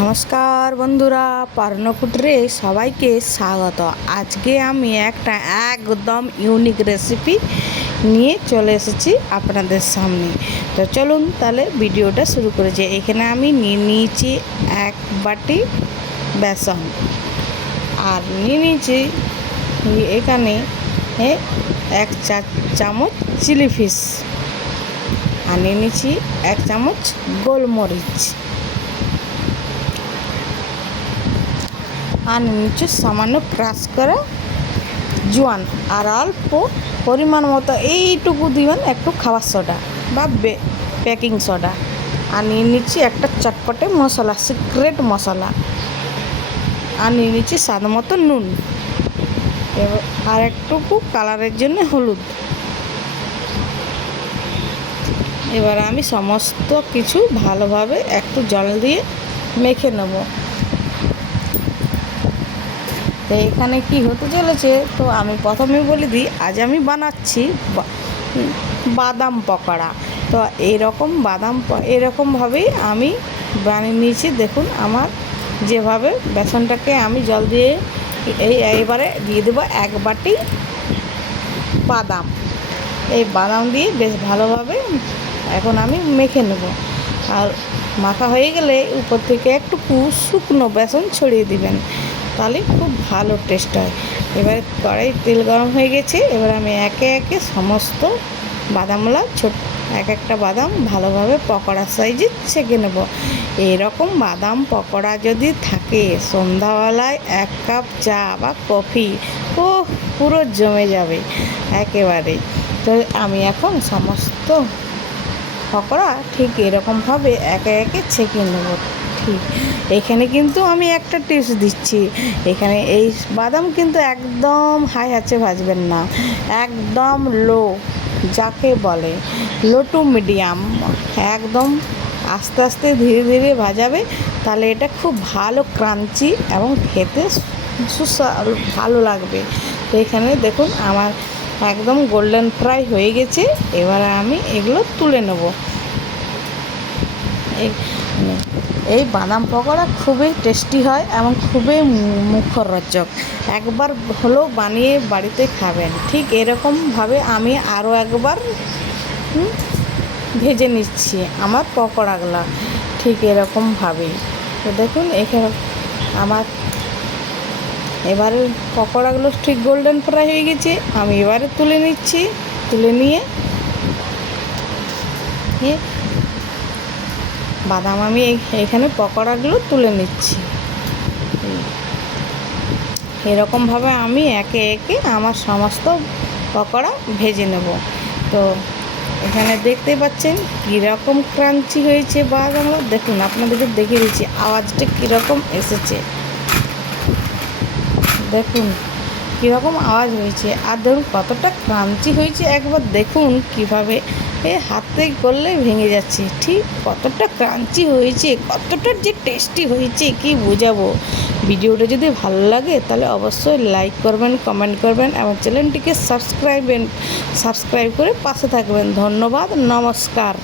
নমস্কার বন্ধুরা, পার্নকুটরে সবাইকে স্বাগত। আজকে আমি একটা একদম ইউনিক রেসিপি নিয়ে চলে এসেছি আপনাদের সামনে। তো চলুন তাহলে ভিডিওটা শুরু করেছি। এখানে আমি নিয়ে নিয়েছি 1 বাটি বেসন, আর নিয়ে নিয়েছি এখানে 1 চামচ চিলি ফিশ, আর নিয়ে নিয়েছি 1 চামচ গোলমরিচ, আর নিচে সামান্য ক্রাশ করা জোয়ান, আর অল্প পরিমাণ মতো এইটুকু দিবেন একটু খাবার সোডা বা বেকিং সোডা, আর নিয়ে নিচ্ছি একটা চটপটে মশলা, সিক্রেট মশলা, আর নিয়ে নিচ্ছি স্বাদ মতো নুন, আর একটুকু কালারের জন্য হলুদ। এবার আমি সমস্ত কিছু ভালোভাবে একটু জল দিয়ে মেখে নেব। তো এখানে কি হতে চলেছে, তো আমি প্রথমে বলে দিই, আজ আমি বানাচ্ছি বাদাম পকোড়া। তো এরকমভাবেই আমি বানিয়ে নিয়েছি। দেখুন আমার যেভাবে বেসনটাকে আমি জল দিয়ে এইবারে দিয়ে দেবো 1 বাটি বাদাম। এই বাদাম দিয়ে বেশ ভালোভাবে এখন আমি মেখে নেব। আর মাখা হয়ে গেলে উপর থেকে একটু শুকনো বেসন ছড়িয়ে দিবেন, তাহলে খুব ভালো টেস্ট হয়। এবার কড়াই তেল গরম হয়ে গেছে, এবার আমি একে একে সমস্ত বাদামগুলো এক একটা বাদাম ভালোভাবে পকোড়া সাইজে ছেঁকে নেব। এরকম বাদাম পকোড়া যদি থাকে, সন্ধ্যাবেলায় 1 কাপ চা বা কফি, ও পুরো জমে যাবে একেবারে। তো আমি এখন সমস্ত পকোড়া ঠিক এরকমভাবে একে একে ছেঁকে নেব। ঠিক এখানে কিন্তু আমি একটা টিপস দিচ্ছি, এখানে এই বাদাম কিন্তু একদম হাই আঁচে ভাজবেন না, একদম লো, যাকে বলে লো টু মিডিয়াম, একদম আস্তে আস্তে ধীরে ধীরে ভাজাবে, তাহলে এটা খুব ভালো ক্রাঞ্চি এবং খেতে ভালো লাগবে। তো এখানে দেখুন আমার একদম গোল্ডেন ফ্রাই হয়ে গেছে। এবার আমি এগুলো তুলে নেব। এই বাদাম পকোড়া খুবই টেস্টি হয় এবং খুবই মুখরোচক। একবার হলেও বানিয়ে বাড়িতে খাবেন। ঠিক এরকমভাবে আমি আরও একবার ভেজে নিচ্ছি আমার পকোড়াগুলো, ঠিক এরকমভাবেই। তো দেখুন এখানে আমার এবারে পকোড়াগুলো ঠিক গোল্ডেন ফ্রাই হয়ে গেছে। আমি এবারে তুলে নিচ্ছি, তুলে নিয়ে বাদাম আমি এখানে পকোড়াগুলো তুলে নিচ্ছি। এরকমভাবে আমি একে একে আমার সমস্ত পকোড়া ভেজে নেব। তো এখানে দেখতে পাচ্ছেন কীরকম ক্রাঞ্চি হয়েছে বাদামগুলো। দেখুন আপনাদেরকে দেখিয়ে দিচ্ছি আওয়াজটা কীরকম এসেছে, দেখুন কীরকম আওয়াজ হয়েছে, আর দেখুন কতটা ক্রাঞ্চি হয়েছে। একবার দেখুন কীভাবে হাতে করলে ভেঙে যাচ্ছে, ঠিক কতটা ক্রাঞ্চি হয়েছে, কতটা যে টেস্টি হয়েছে কি বোঝাবো। ভিডিওটা যদি ভালো লাগে তাহলে অবশ্যই লাইক করবেন, কমেন্ট করবেন এবং চ্যানেলটিকে সাবস্ক্রাইব করে পাশে থাকবেন। ধন্যবাদ, নমস্কার।